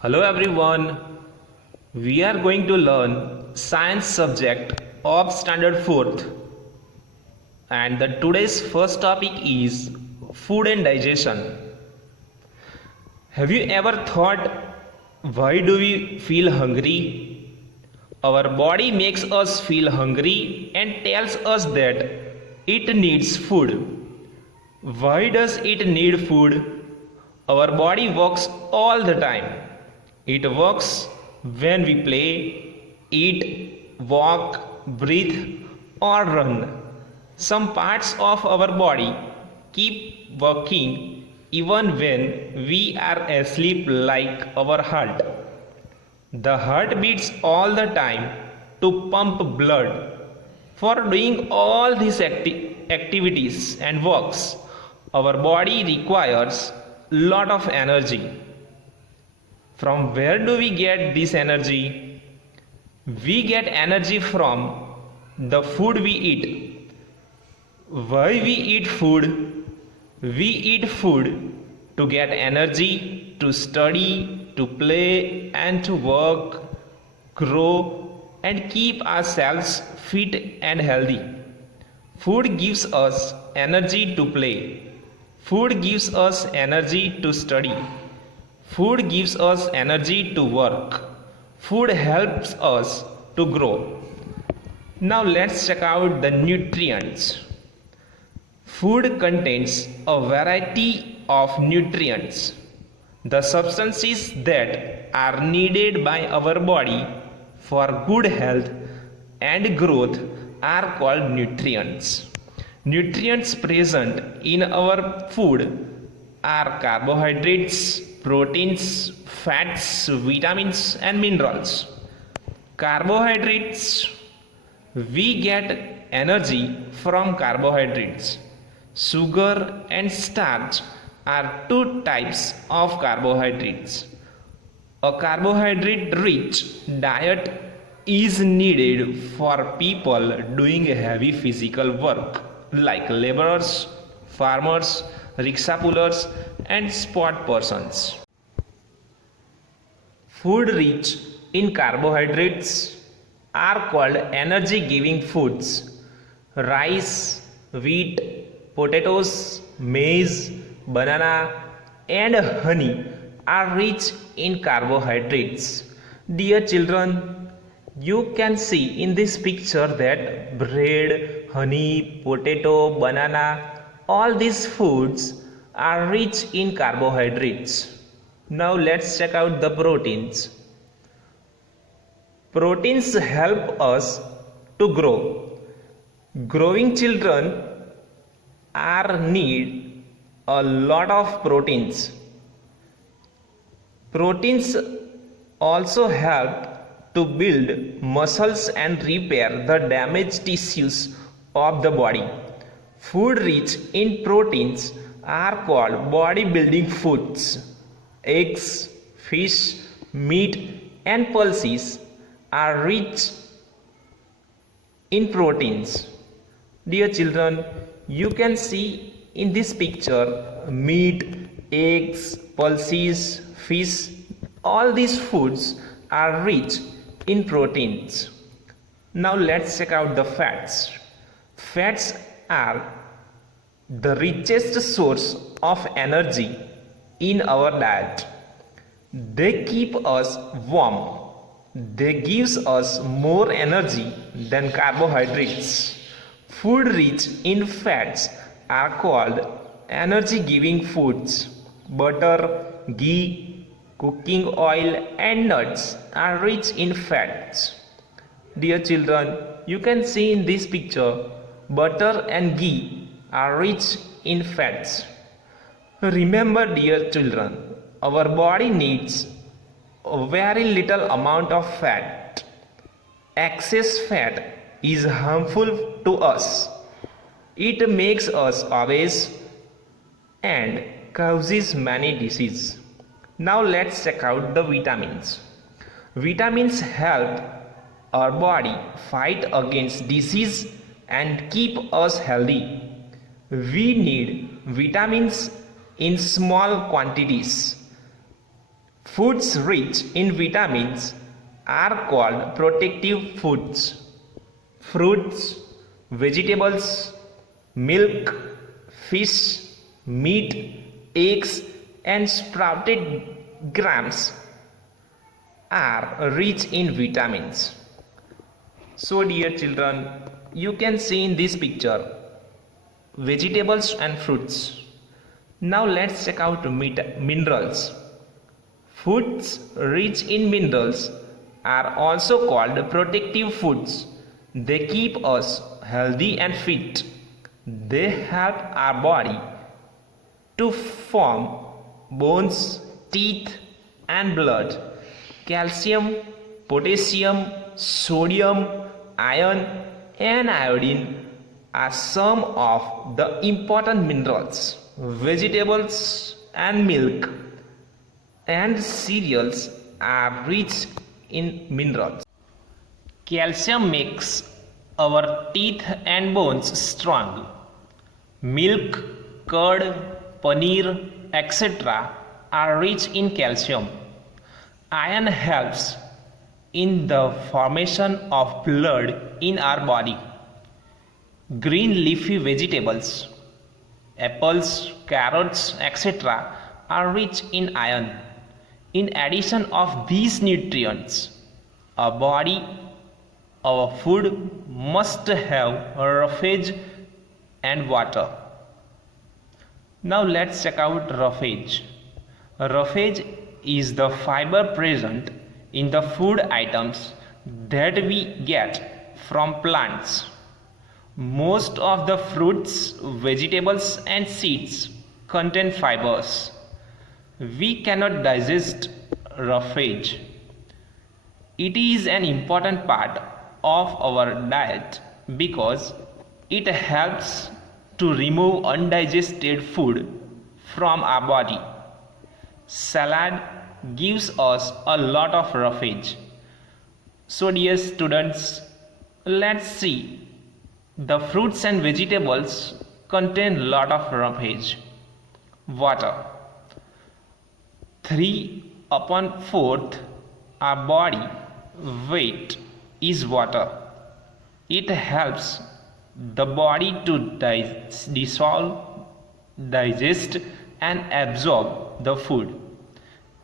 Hello everyone, we are going to learn science subject of standard 4th and the today's first topic is food and digestion. Have you ever thought why do we feel hungry? Our body makes us feel hungry and tells us that it needs food. Why does it need food? Our body works all the time. It works when we play, eat, walk, breathe, or run. Some parts of our body keep working even when we are asleep, like our heart. The heart beats all the time to pump blood. For doing all these activities and works, our body requires lot of energy. From where do we get this energy? We get energy from the food we eat. Why we eat food? We eat food to get energy, to study, to play, and to work, grow, and keep ourselves fit and healthy. Food gives us energy to play. Food gives us energy to study. Food gives us energy to work. Food helps us to grow. Now let's check out the nutrients. Food contains a variety of nutrients. The substances that are needed by our body for good health and growth are called nutrients. Nutrients present in our food are carbohydrates, proteins, fats, vitamins, and minerals. Carbohydrates, we get energy from carbohydrates. Sugar and starch are two types of carbohydrates. A carbohydrate rich diet is needed for people doing heavy physical work like laborers, farmers, rickshaw pullers, and sport persons. Food rich in carbohydrates are called energy giving foods. Rice, wheat, potatoes, maize, banana, and honey are rich in carbohydrates. Dear children, you can see in this picture that bread, honey, potato, banana, all these foods are rich in carbohydrates. Now let's check out the proteins. Proteins help us to grow. Growing children are need a lot of proteins. Proteins also help to build muscles and repair the damaged tissues of the body. Food rich in proteins are called bodybuilding foods. Eggs, fish, meat, and pulses are rich in proteins. Dear children, you can see in this picture meat, eggs, pulses, fish, all these foods are rich in proteins. Now let's check out the fats. Fats are the richest source of energy in our diet. They keep us warm. They gives us more energy than carbohydrates. Food rich in fats are called energy giving foods. Butter, ghee, cooking oil, and nuts are rich in fats. Dear children, you can see in this picture butter and ghee are rich in fats. Remember, dear children, our body needs a very little amount of fat. Excess fat is harmful to us. It makes us obese and causes many diseases. Now let's check out the vitamins. Vitamins help our body fight against disease and keep us healthy. We need vitamins in small quantities. Foods rich in vitamins are called protective foods. Fruits, vegetables, milk, fish, meat, eggs, and sprouted grams are rich in vitamins. So, dear children, you can see in this picture vegetables and fruits. Now, let's check out minerals. Foods rich in minerals are also called protective foods. They keep us healthy and fit. They help our body to form bones, teeth, and blood. Calcium, potassium, sodium, iron, and iodine are some of the important minerals. Vegetables and milk and cereals are rich in minerals. Calcium makes our teeth and bones strong. Milk, curd, paneer, etc. are rich in calcium. Iron helps in the formation of blood in our body. Green leafy vegetables, apples, carrots, etc. are rich in iron. In addition of these nutrients, our food must have roughage and water. Now let's check out roughage. Roughage is the fiber present in the food items that we get from plants. Most of the fruits, vegetables, and seeds contain fibers. We cannot digest roughage. It is an important part of our diet because it helps to remove undigested food from our body. Salad gives us a lot of roughage. So, dear students, let's see. The fruits and vegetables contain lot of roughage. Water. 3/4 our body weight is water. It helps the body to dissolve, digest, and absorb the food.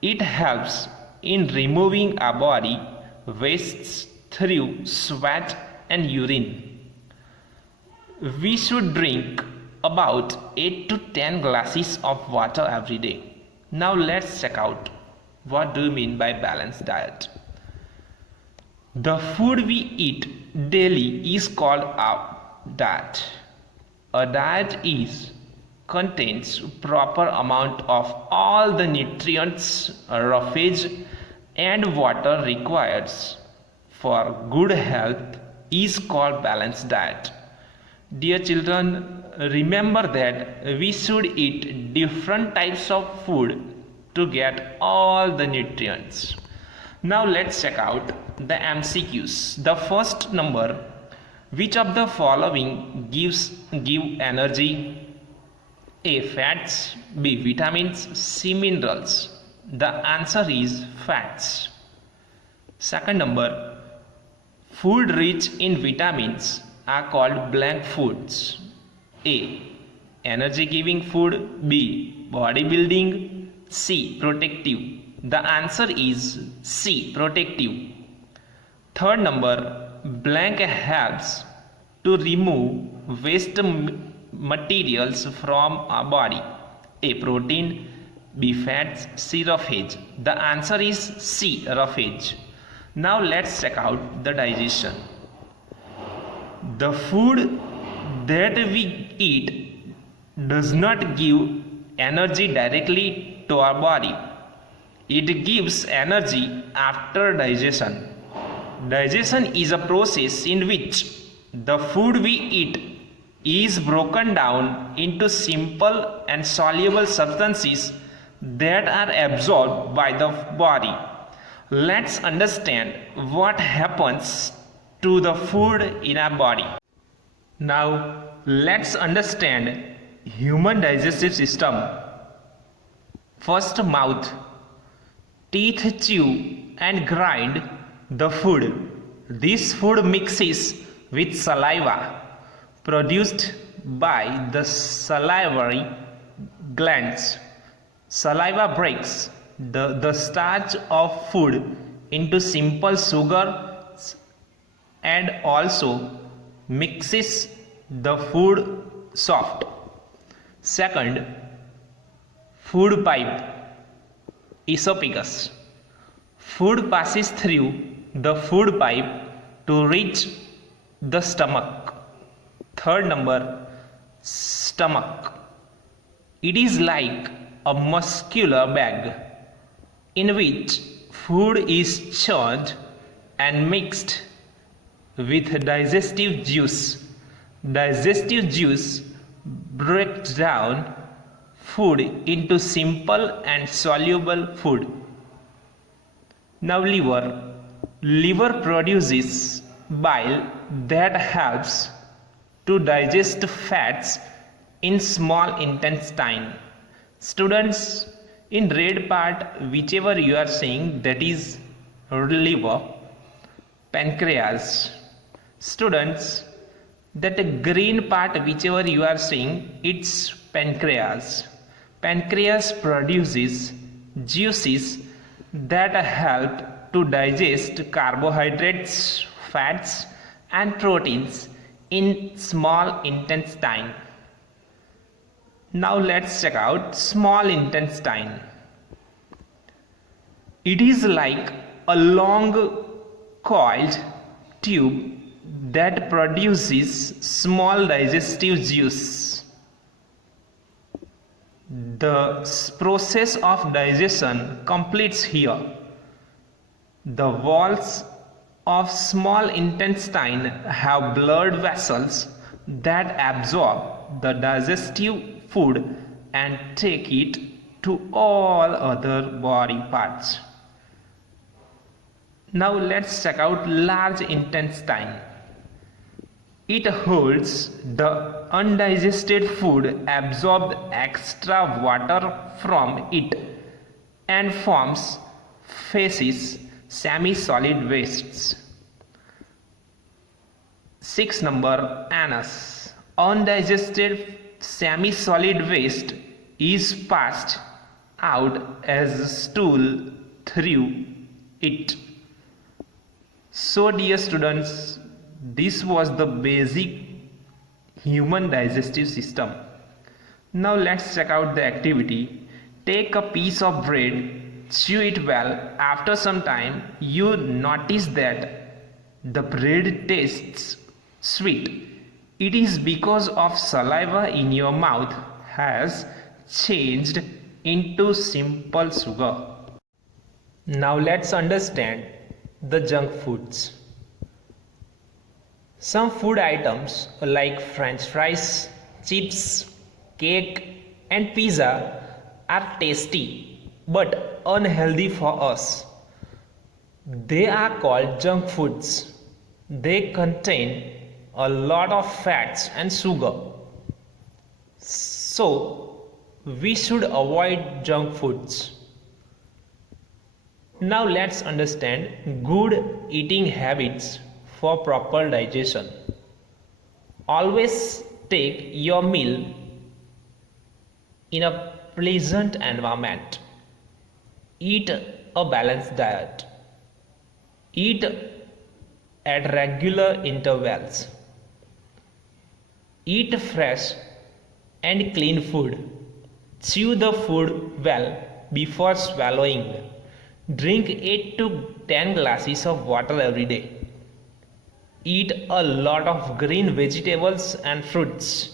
It helps in removing our body wastes through sweat and urine. We should drink about 8 to 10 glasses of water every day. Now let's check out what do you mean by balanced diet. The food we eat daily is called a diet. A diet contains proper amount of all the nutrients, roughage, and water required for good health is called balanced diet. Dear children, remember that we should eat different types of food to get all the nutrients. Now let's check out the MCQs. The first number, which of the following give energy? A. Fats, B. Vitamins, C. Minerals. The answer is fats. Second number, food rich in vitamins are called blank foods. A. Energy giving food, B. Bodybuilding, C. Protective. The answer is C. Protective. Third number, blank helps to remove waste materials from our body. A. Protein, B. Fats, C. Roughage. The answer is C. Roughage. Now let's check out the digestion. The food that we eat does not give energy directly to our body. It gives energy after digestion. Digestion is a process in which the food we eat is broken down into simple and soluble substances that are absorbed by the body. Let's understand what happens to the food in our body. Now let's understand human digestive system. First, mouth. Teeth chew and grind the food. This food mixes with saliva produced by the salivary glands. Saliva breaks the starch of food into simple sugars and also mixes the food soft. Second, food pipe, esophagus. Food passes through the food pipe to reach the stomach. Third number, stomach. It is like a muscular bag in which food is churned and mixed with digestive juice. Digestive juice breaks down food into simple and soluble food. Now liver. Liver produces bile that helps to digest fats in small intestine. Students, in red part, whichever you are saying, that is liver. Pancreas. Students, that green part, whichever you are saying, it's pancreas. Pancreas produces juices that help to digest carbohydrates, fats and proteins in small intestine. Now let's check out small intestine. It is like a long coiled tube that produces small digestive juice. The process of digestion completes here. The walls of small intestine have blood vessels that absorb the digestive food and take it to all other body parts. Now let's check out large intestine. It holds the undigested food, absorbs extra water from it and forms feces, semi-solid wastes. 6 number, anus. Undigested semi-solid waste is passed out as stool through it. So dear students, this was the basic human digestive system. Now let's check out the activity. Take a piece of bread, chew it well. After some time, you notice that the bread tastes sweet. It is because of saliva in your mouth has changed into simple sugar. Now let's understand the junk foods. Some food items like french fries, chips, cake and pizza are tasty but unhealthy for us. They are called junk foods. They contain a lot of fats and sugar. So we should avoid junk foods. Now let's understand good eating habits for proper digestion. Always take your meal in a pleasant environment. Eat a balanced diet. Eat at regular intervals. Eat fresh and clean food. Chew the food well before swallowing. Drink 8 to 10 glasses of water every day. Eat a lot of green vegetables and fruits.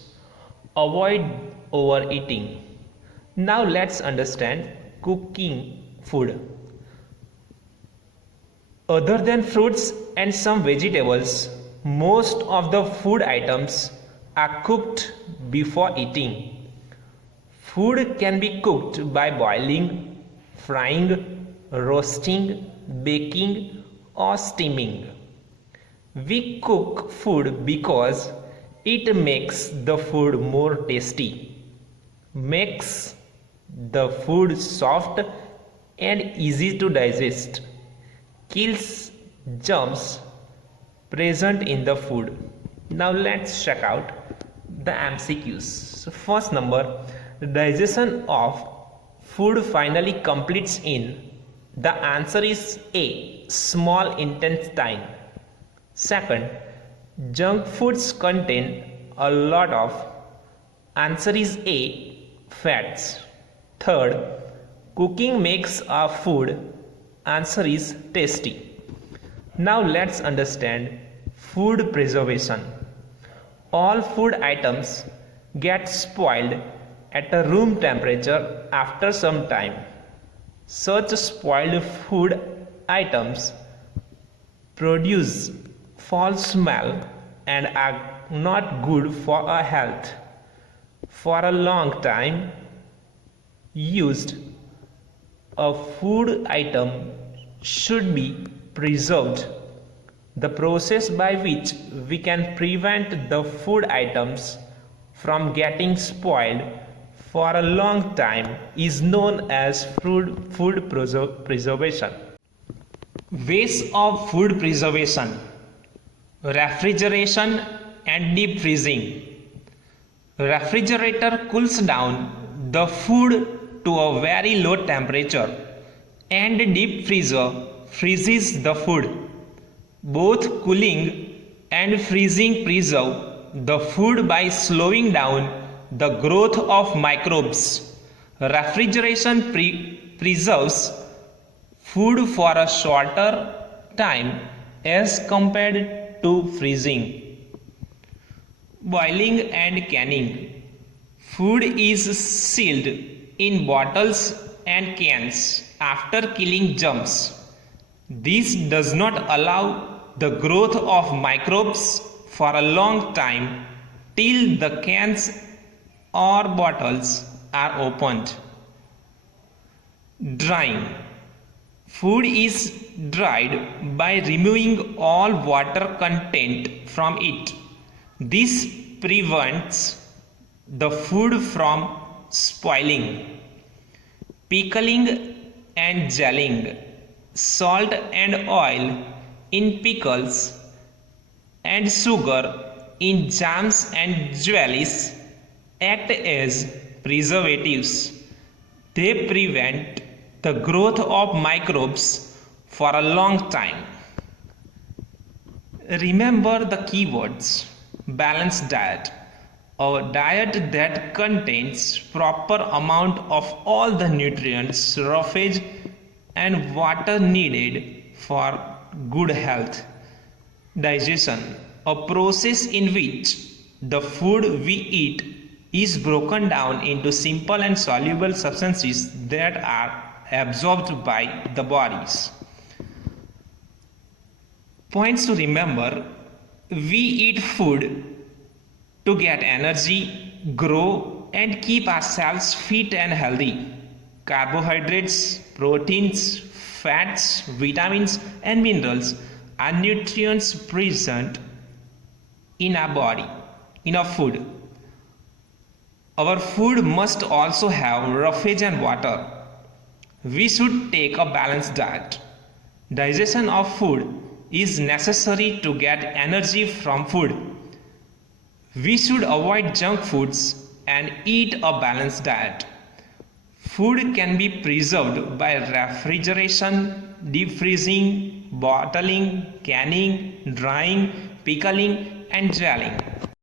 Avoid overeating. Now let's understand cooking food. Other than fruits and some vegetables, most of the food items are cooked before eating. Food can be cooked by boiling, frying, roasting, baking or steaming. We cook food because it makes the food more tasty, makes the food soft and easy to digest, kills germs present in the food. Now let's check out the MCQs. So first number, the digestion of food finally completes in. The answer is A, small intestine. Second, junk foods contain a lot of. Answer is A, fats. Third, cooking makes a food. Answer is tasty. Now let's understand food preservation. All food items get spoiled at a room temperature after some time. Such spoiled food items produce foul smell and are not good for our health. For a long time used, a food item should be preserved. The process by which we can prevent the food items from getting spoiled for a long time is known as food preservation. Ways of food preservation: refrigeration and deep freezing. Refrigerator cools down the food to a very low temperature, and deep freezer freezes the food. Both cooling and freezing preserve the food by slowing down the growth of microbes. Refrigeration preserves food for a shorter time as compared to freezing. Boiling and canning. Food is sealed in bottles and cans after killing germs. This does not allow the growth of microbes for a long time till the cans or bottles are opened. Drying. Food is dried by removing all water content from it. This prevents the food from spoiling. Pickling and gelling. Salt and oil in pickles and sugar in jams and jellies act as preservatives. They prevent the growth of microbes for a long time. Remember the keywords: balanced diet, a diet that contains proper amount of all the nutrients, roughage and water needed for good health. Digestion, a process in which the food we eat is broken down into simple and soluble substances that are absorbed by the bodies. Points to remember: we eat food to get energy, grow and keep ourselves fit and healthy. Carbohydrates, proteins, fats, vitamins and minerals are nutrients present in our body, in our food. Our food must also have roughage and water. We should take a balanced diet. Digestion of food is necessary to get energy from food. We should avoid junk foods and eat a balanced diet. Food can be preserved by refrigeration, deep freezing, bottling, canning, drying, pickling and gelling.